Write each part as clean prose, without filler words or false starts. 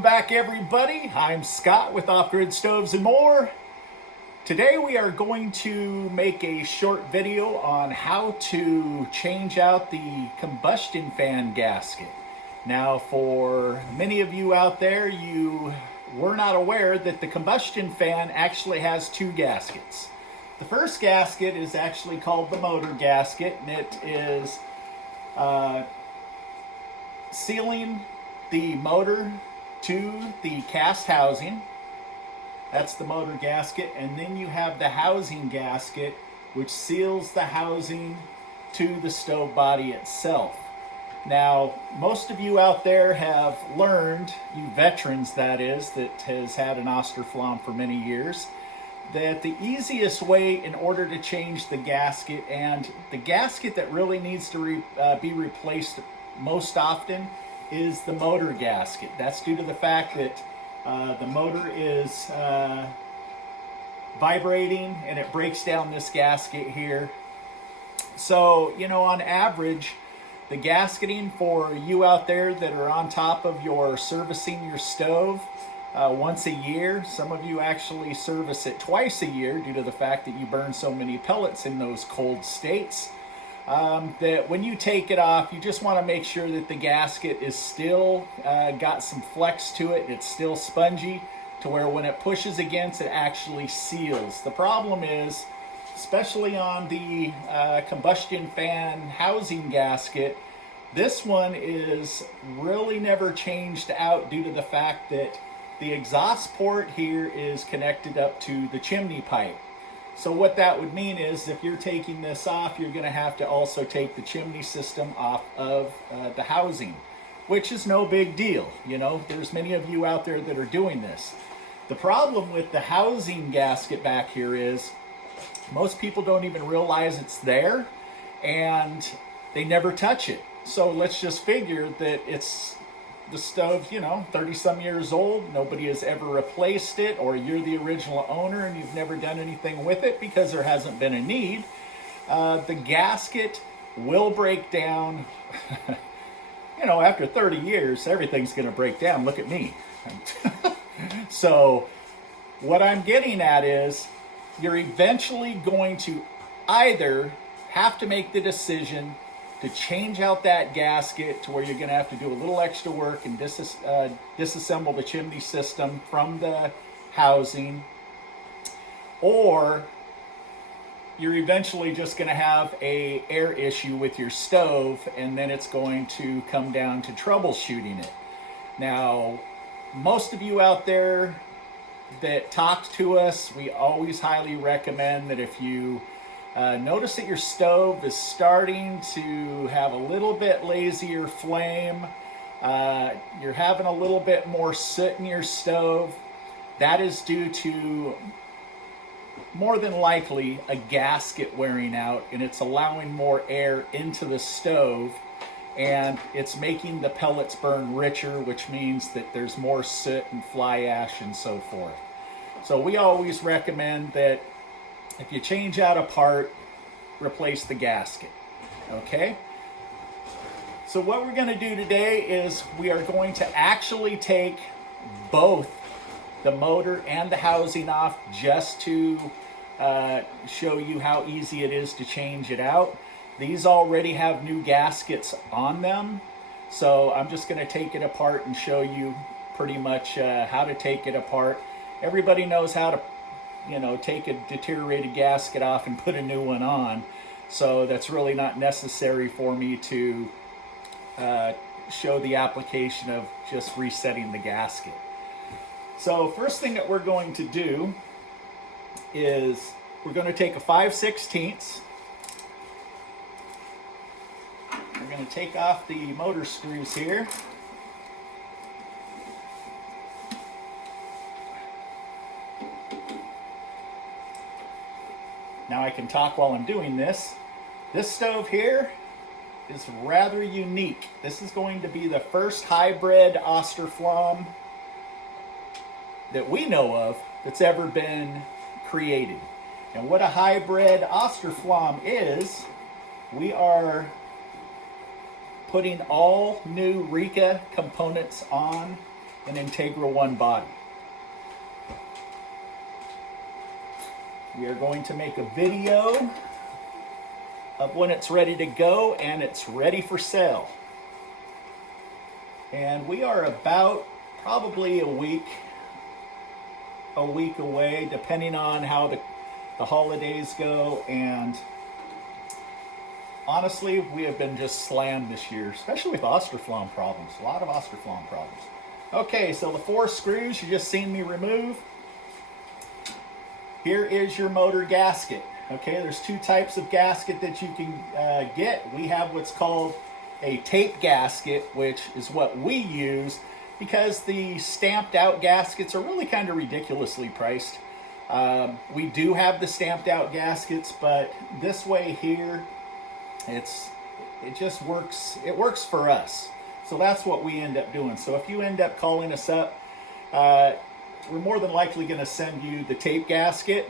Welcome back, everybody. I'm Scott with Off Grid Stoves and More. Today we are going to make a short video on how to change out the combustion fan gasket. Now, for many of you out there, you were not aware that the combustion fan actually has two gaskets. The first gasket is actually called the motor gasket, and it is sealing the motor to the cast housing. That's the motor gasket. And then you have the housing gasket, which seals the housing to the stove body itself. Now, most of you out there have learned, you veterans that is, that has had an Austroflamm for many years, that the easiest way in order to change the gasket, and the gasket that really needs to be replaced most often, is the motor gasket. That's due to the fact that the motor is vibrating and it breaks down this gasket here. So, you know, on average, the gasketing for you out there that are on top of your servicing your stove once a year, some of you actually service it twice a year due to the fact that you burn so many pellets in those cold states. That when you take it off, you just want to make sure that the gasket is still got some flex to it. It's still spongy to where when it pushes against, it actually seals. The problem is, especially on the combustion fan housing gasket, this one is really never changed out due to the fact that the exhaust port here is connected up to the chimney pipe. So what that would mean is if you're taking this off, you're going to have to also take the chimney system off of the housing, which is no big deal. You know, there's many of you out there that are doing this. The problem with the housing gasket back here is most people don't even realize it's there and they never touch it. So let's just figure that it's the stove, you know, 30 some years old, nobody has ever replaced it, or you're the original owner and you've never done anything with it because there hasn't been a need. The gasket will break down. You know, after 30 years, everything's going to break down. Look at me. So what I'm getting at is you're eventually going to either have to make the decision to change out that gasket to where you're going to have to do a little extra work and disassemble the chimney system from the housing, or you're eventually just going to have an air issue with your stove, and then it's going to come down to troubleshooting it. Now, most of you out there that talk to us, we always highly recommend that if you notice that your stove is starting to have a little bit lazier flame, you're having a little bit more soot in your stove, that is due to more than likely a gasket wearing out, and it's allowing more air into the stove, and it's making the pellets burn richer, which means that there's more soot and fly ash and so forth. So we always recommend that if you change out a part, replace the gasket, okay? So what we're gonna do today is we are going to actually take both the motor and the housing off just to show you how easy it is to change it out. These already have new gaskets on them, so I'm just gonna take it apart and show you pretty much how to take it apart. Everybody knows how to, you know, take a deteriorated gasket off and put a new one on. So that's really not necessary for me to show the application of just resetting the gasket. So first thing that we're going to do is we're going to take a 5/16. We're going to take off the motor screws here. Now I can talk while I'm doing this. This stove here is rather unique. This is going to be the first hybrid Austroflamm that we know of that's ever been created. And what a hybrid Austroflamm is, we are putting all new Rika components on an Integra One body. We are going to make a video of when it's ready to go and it's ready for sale. And we are about probably a week away, depending on how the holidays go. And honestly, we have been just slammed this year, especially with Austroflamm problems. A lot of Austroflamm problems. Okay, so the 4 screws you just seen me remove. Here is your motor gasket. Okay, there's 2 types of gasket that you can get. We have what's called a tape gasket, which is what we use because the stamped out gaskets are really kind of ridiculously priced. We do have the stamped out gaskets, but this way here, it just works. It works for us. So that's what we end up doing. So if you end up calling us up, we're more than likely going to send you the tape gasket.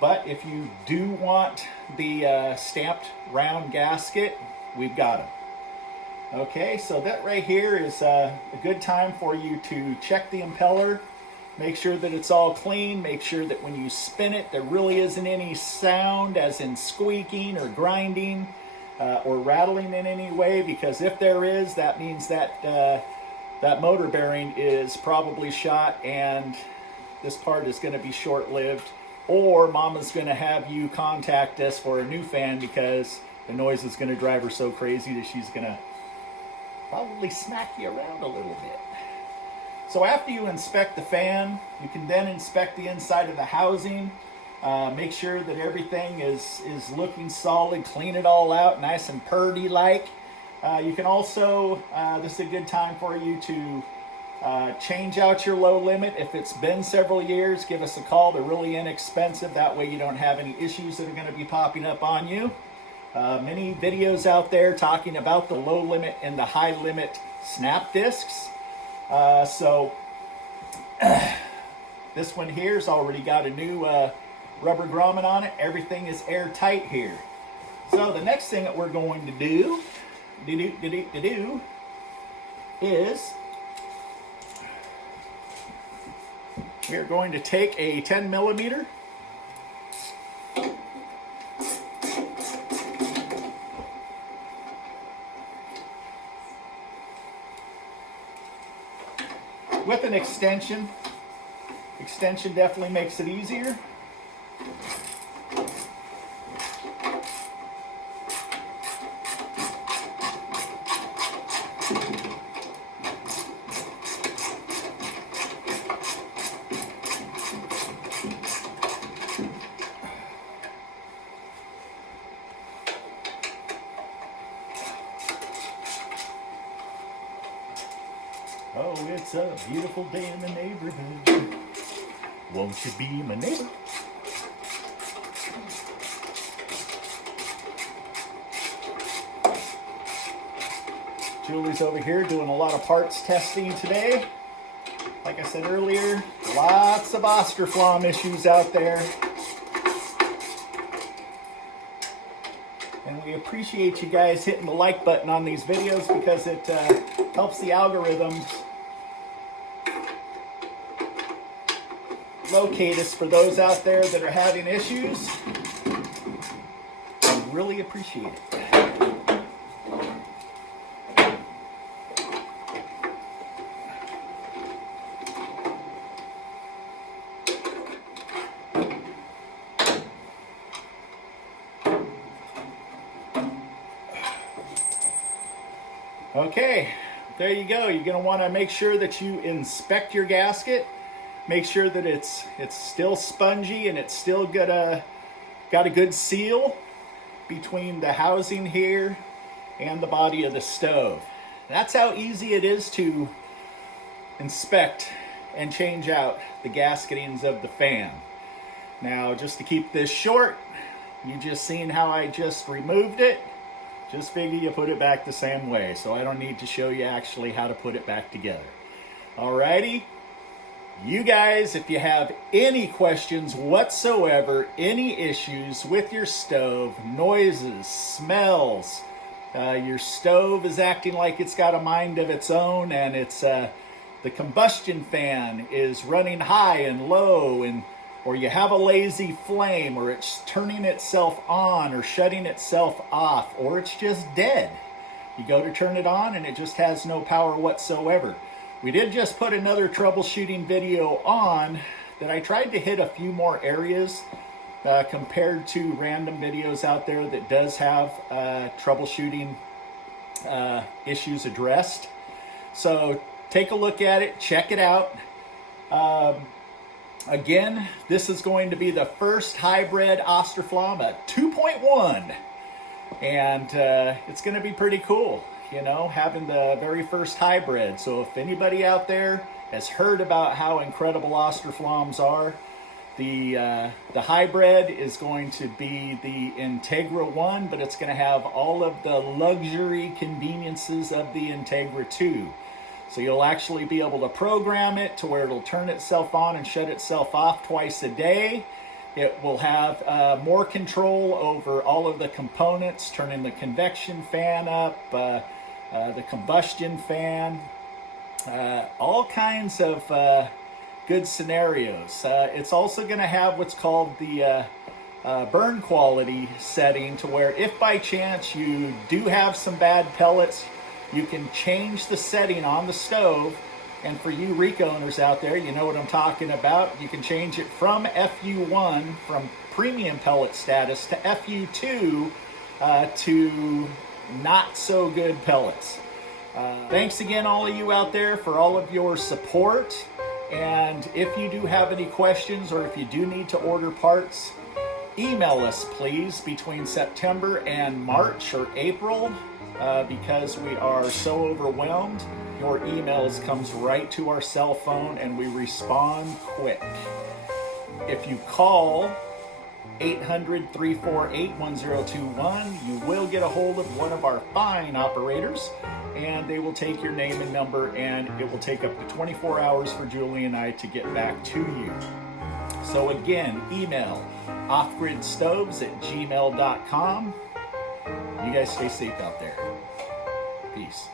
But if you do want the stamped round gasket, we've got them. Okay, so that right here is a good time for you to check the impeller, make sure that it's all clean, make sure that when you spin it, there really isn't any sound as in squeaking or grinding or rattling in any way, because if there is, that means that that motor bearing is probably shot and this part is going to be short-lived, or Mama's going to have you contact us for a new fan because the noise is going to drive her so crazy that she's going to probably smack you around a little bit. So after you inspect the fan, you can then inspect the inside of the housing. Make sure that everything is looking solid, clean it all out, nice and purdy like. You can also, this is a good time for you to change out your low limit. If it's been several years, give us a call. They're really inexpensive. That way you don't have any issues that are going to be popping up on you. Many videos out there talking about the low limit and the high limit snap discs. So this one here's already got a new rubber grommet on it. Everything is airtight here. So the next thing that we're going to do is we're going to take a 10 millimeter with an extension. Extension definitely makes it easier. Oh, it's a beautiful day in the neighborhood. Won't you be my neighbor? Julie's over here doing a lot of parts testing today. Like I said earlier, lots of Austroflamm issues out there. And we appreciate you guys hitting the like button on these videos because it helps the algorithms locate us for those out there that are having issues. I really appreciate it. Okay, there you go. You're going to want to make sure that you inspect your gasket. Make sure that it's still spongy and it's still got a good seal between the housing here and the body of the stove. That's how easy it is to inspect and change out the gasketings of the fan. Now, just to keep this short, you just seen how I just removed it. Just figure you put it back the same way, so I don't need to show you actually how to put it back together. Alrighty, you guys, if you have any questions whatsoever, any issues with your stove, noises, smells, your stove is acting like it's got a mind of its own and it's the combustion fan is running high and low, or you have a lazy flame, or it's turning itself on or shutting itself off, or it's just dead. You go to turn it on and it just has no power whatsoever. We did just put another troubleshooting video on that I tried to hit a few more areas compared to random videos out there that does have troubleshooting issues addressed. So take a look at it, check it out. Again, this is going to be the first hybrid Austroflamm, a 2.1. And it's going to be pretty cool, you know, having the very first hybrid. So if anybody out there has heard about how incredible Austroflamms are, the hybrid is going to be the Integra 1, but it's going to have all of the luxury conveniences of the Integra 2. So you'll actually be able to program it to where it'll turn itself on and shut itself off twice a day. It will have more control over all of the components, turning the convection fan up, the combustion fan, all kinds of good scenarios. It's also going to have what's called the burn quality setting, to where if by chance you do have some bad pellets, you can change the setting on the stove. And for you Rika owners out there, you know what I'm talking about. You can change it from FU1, from premium pellet status, to FU2, to not so good pellets. Thanks again, all of you out there, for all of your support. And if you do have any questions, or if you do need to order parts, email us please between September and March or April, because we are so overwhelmed. Your emails comes right to our cell phone and we respond quick. If you call 800-348-1021, you will get a hold of one of our fine operators, and they will take your name and number, and it will take up to 24 hours for Julie and I to get back to you. So again, email offgridstovesandmore@gmail.com. You guys stay safe out there. Peace.